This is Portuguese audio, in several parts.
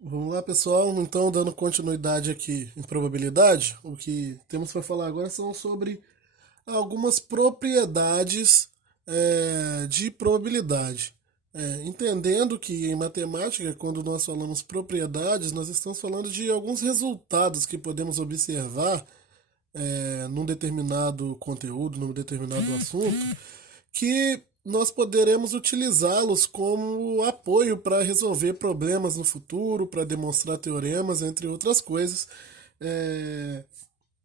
Vamos lá, pessoal. Então, dando continuidade aqui em probabilidade, o que temos para falar agora são sobre algumas propriedades de probabilidade. Entendendo que em matemática, quando nós falamos propriedades, nós estamos falando de alguns resultados que podemos observar num determinado conteúdo, num determinado assunto, que nós poderemos utilizá-los como apoio para resolver problemas no futuro, para demonstrar teoremas, entre outras coisas. É,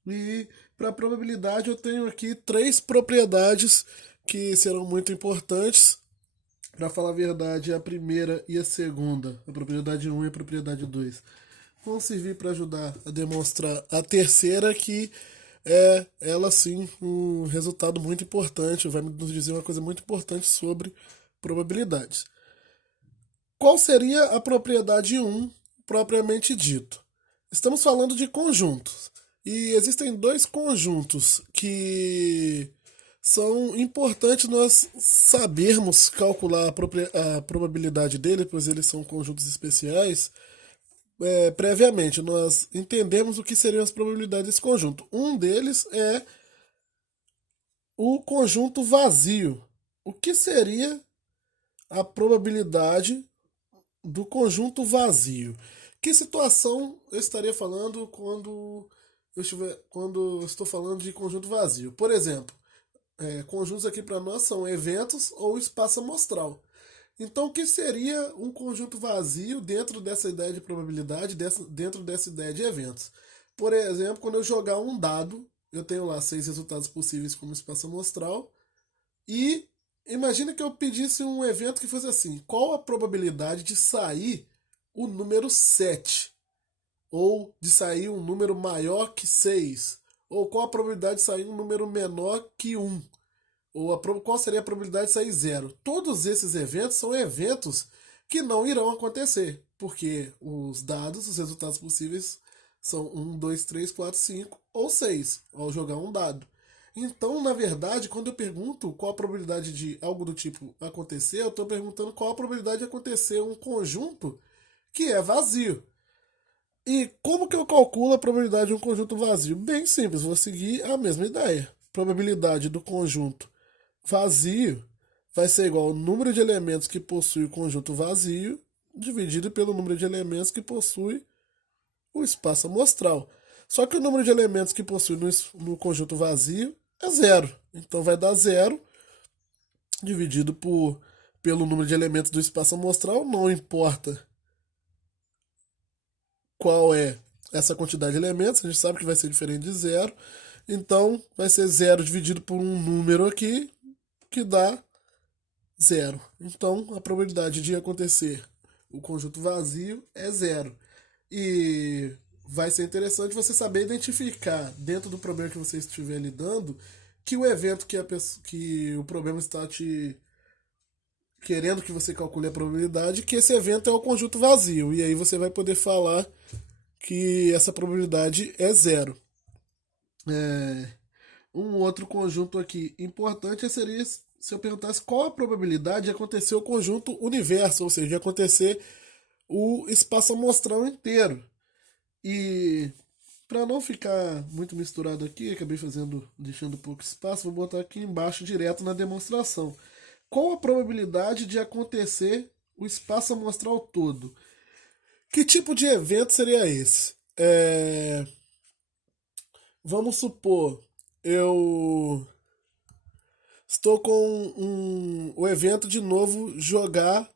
E para a probabilidade eu tenho aqui três propriedades que serão muito importantes. Para falar a verdade, a primeira e a segunda, a propriedade um e a propriedade 2, vão servir para ajudar a demonstrar a terceira, que é ela sim um resultado muito importante, vai nos dizer uma coisa muito importante sobre probabilidades. Qual seria a propriedade um propriamente dito? Estamos falando de conjuntos. E existem dois conjuntos que são importantes nós sabermos calcular a probabilidade dele, pois eles são conjuntos especiais. Previamente, nós entendemos o que seriam as probabilidades desse conjunto. Um deles é o conjunto vazio. O que seria a probabilidade do conjunto vazio? Que situação eu estaria falando quando eu estou falando de conjunto vazio? Por exemplo, conjuntos aqui para nós são eventos ou espaço amostral. Então, o que seria um conjunto vazio dentro dessa ideia de probabilidade, dentro dessa ideia de eventos? Por exemplo, quando eu jogar um dado, eu tenho lá seis resultados possíveis como espaço amostral, e imagina que eu pedisse um evento que fosse assim: qual a probabilidade de sair o número 7? Ou de sair um número maior que 6? Ou qual a probabilidade de sair um número menor que um? Ou qual seria a probabilidade de sair zero? Todos esses eventos são eventos que não irão acontecer, porque os dados, os resultados possíveis são um, 2, 3, 4, 5 ou 6 ao jogar um dado. Então, na verdade, quando eu pergunto qual a probabilidade de algo do tipo acontecer, eu estou perguntando qual a probabilidade de acontecer um conjunto que é vazio. E como que eu calculo a probabilidade de um conjunto vazio? Bem simples, vou seguir a mesma ideia. Probabilidade do conjunto vazio vai ser igual ao número de elementos que possui o conjunto vazio dividido pelo número de elementos que possui o espaço amostral. Só que o número de elementos que possui no conjunto vazio é zero. Então vai dar zero dividido pelo número de elementos do espaço amostral, não importa qual é essa quantidade de elementos, a gente sabe que vai ser diferente de zero. Então vai ser zero dividido por um número aqui, que dá zero. Então a probabilidade de acontecer o conjunto vazio é zero. E vai ser interessante você saber identificar dentro do problema que você estiver lidando que o evento que o problema está te querendo que você calcule a probabilidade, que esse evento é o conjunto vazio. E aí você vai poder falar que essa probabilidade é zero. É, Um outro conjunto aqui importante seria se eu perguntasse qual a probabilidade de acontecer o conjunto universo, ou seja, de acontecer o espaço amostral inteiro. E para não ficar muito misturado aqui, acabei deixando pouco espaço, vou botar aqui embaixo direto na demonstração. Qual a probabilidade de acontecer o espaço amostral todo? Que tipo de evento seria esse? Vamos supor, eu estou com o evento de novo jogar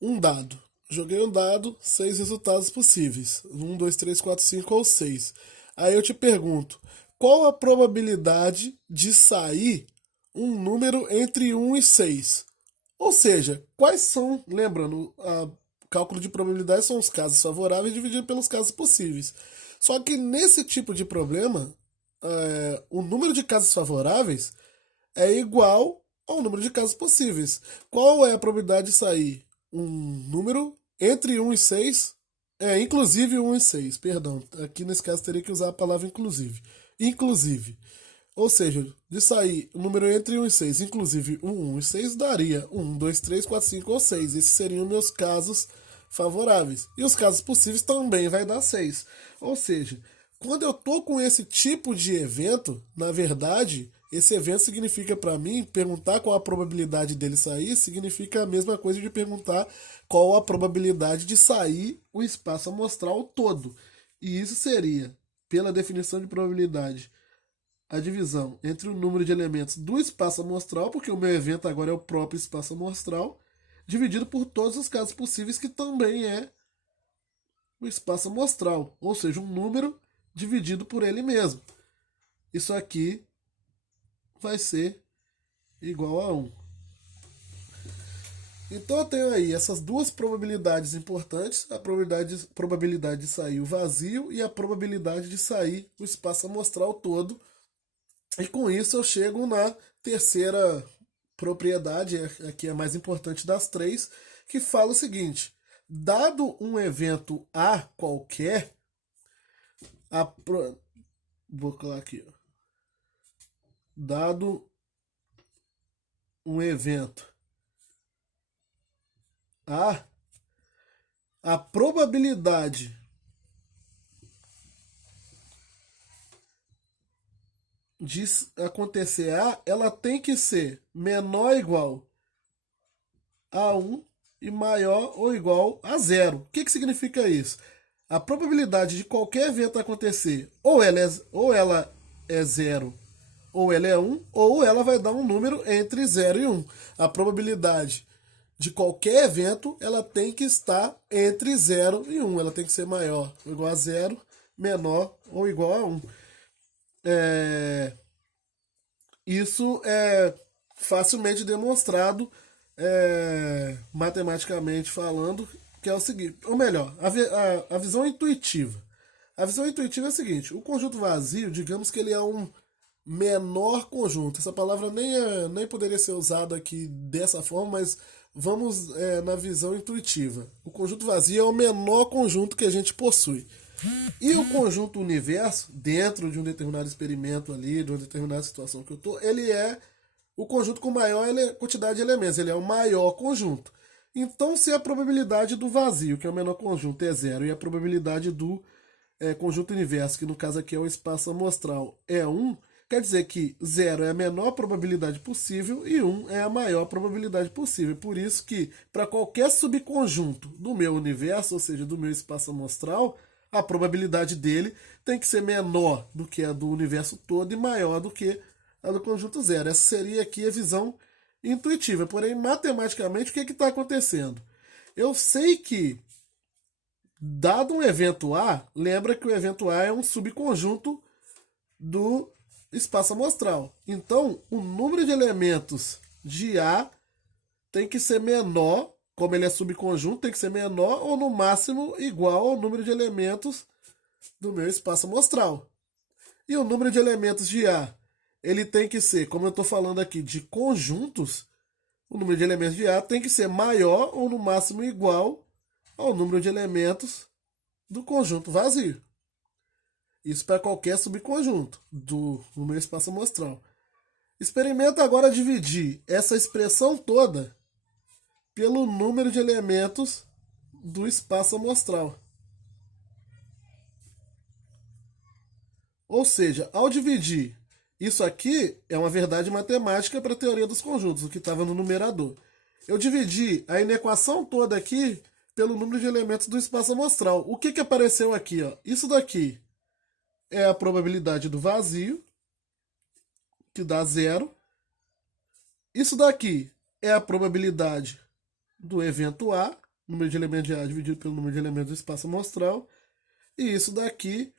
um dado. Joguei um dado, seis resultados possíveis. Um, dois, três, quatro, cinco ou seis. Aí eu te pergunto, qual a probabilidade de sair um número entre um e 6? Ou seja, quais são, lembrando, o cálculo de probabilidade são os casos favoráveis dividido pelos casos possíveis. Só que nesse tipo de problema, o número de casos favoráveis é igual ao número de casos possíveis. Qual é a probabilidade de sair um número entre um e 6? Inclusive um e 6, perdão. Aqui nesse caso teria que usar a palavra inclusive. Inclusive. Ou seja, de sair o número entre um e 6, inclusive um e 6, daria um, 2, 3, 4, 5 ou 6. Esses seriam meus casos favoráveis. E os casos possíveis também vai dar 6. Ou seja, quando eu tô com esse tipo de evento, na verdade, esse evento significa para mim, perguntar qual a probabilidade dele sair, significa a mesma coisa de perguntar qual a probabilidade de sair o espaço amostral todo. E isso seria, pela definição de probabilidade, a divisão entre o número de elementos do espaço amostral, porque o meu evento agora é o próprio espaço amostral, dividido por todos os casos possíveis, que também é o espaço amostral, ou seja, um número dividido por ele mesmo. Isso aqui vai ser igual a 1. Então eu tenho aí essas duas probabilidades importantes, a probabilidade de sair o vazio e a probabilidade de sair o espaço amostral todo. E com isso eu chego na terceira propriedade, aqui é a mais importante das três, que fala o seguinte: dado um evento A qualquer, vou colocar aqui, dado um evento A probabilidade de acontecer A, ela tem que ser menor ou igual a 1 e maior ou igual a 0. O que significa isso? A probabilidade de qualquer evento acontecer, ou ela é 0, ou ela é 1, ou ela vai dar um número entre 0 e 1. A probabilidade de qualquer evento, ela tem que estar entre 0 e 1. Ela tem que ser maior ou igual a 0, menor ou igual a 1. Isso é facilmente demonstrado, matematicamente falando, que é o seguinte, ou melhor, a visão intuitiva. A visão intuitiva é a seguinte: o conjunto vazio, digamos que ele é um menor conjunto. Essa palavra nem poderia ser usada aqui dessa forma, mas vamos na visão intuitiva. O conjunto vazio é o menor conjunto que a gente possui. E o conjunto universo, dentro de um determinado experimento ali, de uma determinada situação que eu estou, ele é o conjunto com maior quantidade de elementos, ele é o maior conjunto. Então, se a probabilidade do vazio, que é o menor conjunto, é 0, e a probabilidade do conjunto universo, que no caso aqui é o espaço amostral, é 1, quer dizer que 0 é a menor probabilidade possível e 1 é a maior probabilidade possível. Por isso que, para qualquer subconjunto do meu universo, ou seja, do meu espaço amostral, a probabilidade dele tem que ser menor do que a do universo todo e maior do que a do conjunto zero. Essa seria aqui a visão intuitiva. Porém, matematicamente, o que está acontecendo? Eu sei que, dado um evento A, lembra que o evento A é um subconjunto do espaço amostral. Então, o número de elementos de A tem que ser menor, como ele é subconjunto, tem que ser menor ou no máximo igual ao número de elementos do meu espaço amostral. E o número de elementos de A, ele tem que ser, como eu estou falando aqui, de conjuntos, o número de elementos de A tem que ser maior ou no máximo igual ao número de elementos do conjunto vazio. Isso para qualquer subconjunto do meu espaço amostral. Experimenta agora dividir essa expressão toda pelo número de elementos do espaço amostral. Ou seja, ao dividir, isso aqui é uma verdade matemática para a teoria dos conjuntos, o que estava no numerador. Eu dividi a inequação toda aqui pelo número de elementos do espaço amostral. O que apareceu aqui? Ó? Isso daqui é a probabilidade do vazio, que dá 0. Isso daqui é a probabilidade do evento A, número de elementos de A dividido pelo número de elementos do espaço amostral. E isso daqui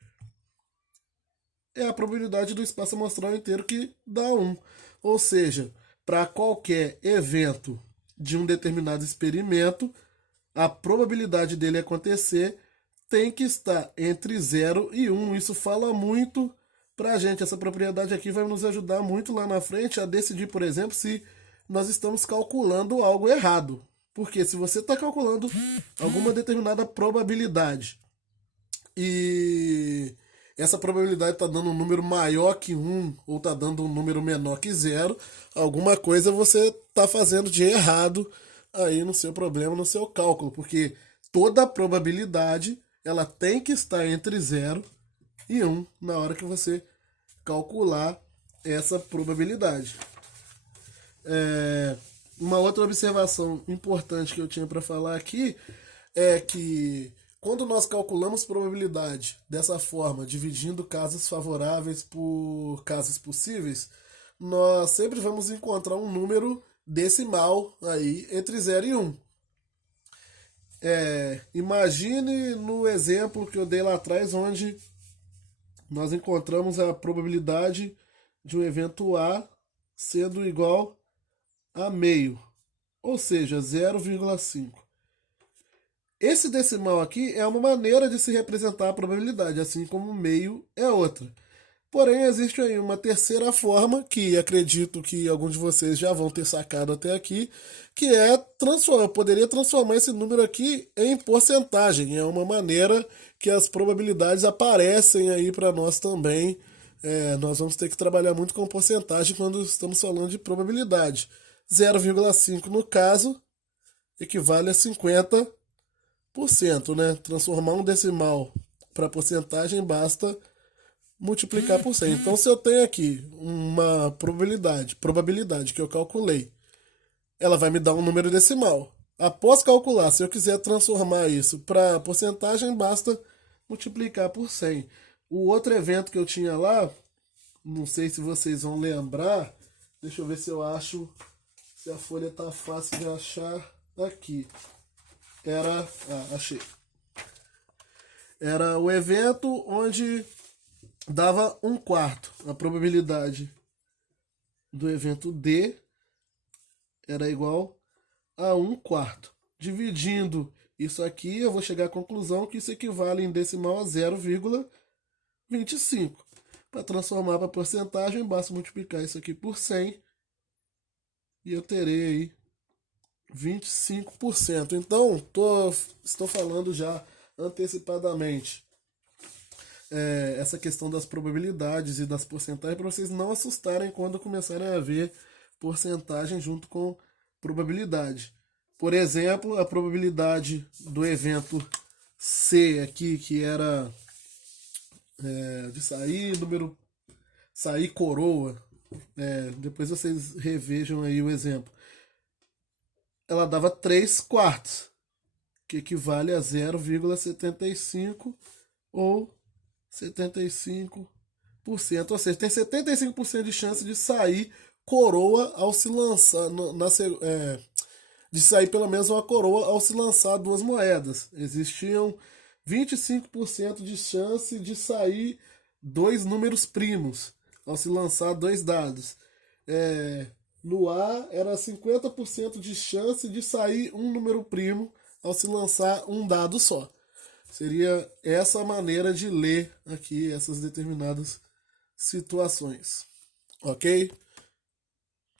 é a probabilidade do espaço amostral inteiro, que dá 1. Ou seja, para qualquer evento de um determinado experimento, a probabilidade dele acontecer tem que estar entre 0 e 1. Isso fala muito para a gente. Essa propriedade aqui vai nos ajudar muito lá na frente a decidir, por exemplo, se nós estamos calculando algo errado. Porque se você está calculando alguma determinada probabilidade e essa probabilidade está dando um número maior que 1 ou está dando um número menor que 0, alguma coisa você está fazendo de errado aí no seu problema, no seu cálculo, porque toda a probabilidade ela tem que estar entre 0 e 1 na hora que você calcular essa probabilidade. Uma outra observação importante que eu tinha para falar aqui é que quando nós calculamos probabilidade dessa forma, dividindo casos favoráveis por casos possíveis, nós sempre vamos encontrar um número decimal aí entre 0 e 1. Imagine no exemplo que eu dei lá atrás, onde nós encontramos a probabilidade de um evento A sendo igual a meio, ou seja, 0,5. Esse decimal aqui é uma maneira de se representar a probabilidade, assim como meio é outra. Porém, existe aí uma terceira forma, que acredito que alguns de vocês já vão ter sacado até aqui, que é transformar. Eu poderia transformar esse número aqui em porcentagem. É uma maneira que as probabilidades aparecem aí para nós também. Nós vamos ter que trabalhar muito com porcentagem quando estamos falando de probabilidade. 0,5 no caso equivale a 50%, né? Transformar um decimal para porcentagem basta multiplicar por 100. Então, se eu tenho aqui uma probabilidade que eu calculei, ela vai me dar um número decimal. Após calcular, se eu quiser transformar isso para porcentagem, basta multiplicar por 100. O outro evento que eu tinha lá, não sei se vocês vão lembrar, deixa eu ver se eu acho, se a folha está fácil de achar aqui. Achei. Era o evento onde dava 1/4. A probabilidade do evento D era igual a 1/4. Dividindo isso aqui, eu vou chegar à conclusão que isso equivale em decimal a 0,25. Para transformar para porcentagem, basta multiplicar isso aqui por 100 e eu terei aí 25%. Então, estou falando já antecipadamente essa questão das probabilidades e das porcentagens para vocês não assustarem quando começarem a ver porcentagem junto com probabilidade. Por exemplo, a probabilidade do evento C aqui, que era de sair coroa, depois vocês revejam aí o exemplo. Ela dava 3/4, que equivale a 0,75 ou 75%. Ou seja, tem 75% de chance de sair coroa ao se lançar, de sair pelo menos uma coroa ao se lançar duas moedas. Existiam 25% de chance de sair dois números primos ao se lançar dois dados. No A era 50% de chance de sair um número primo ao se lançar um dado só. Seria essa a maneira de ler aqui essas determinadas situações. Ok?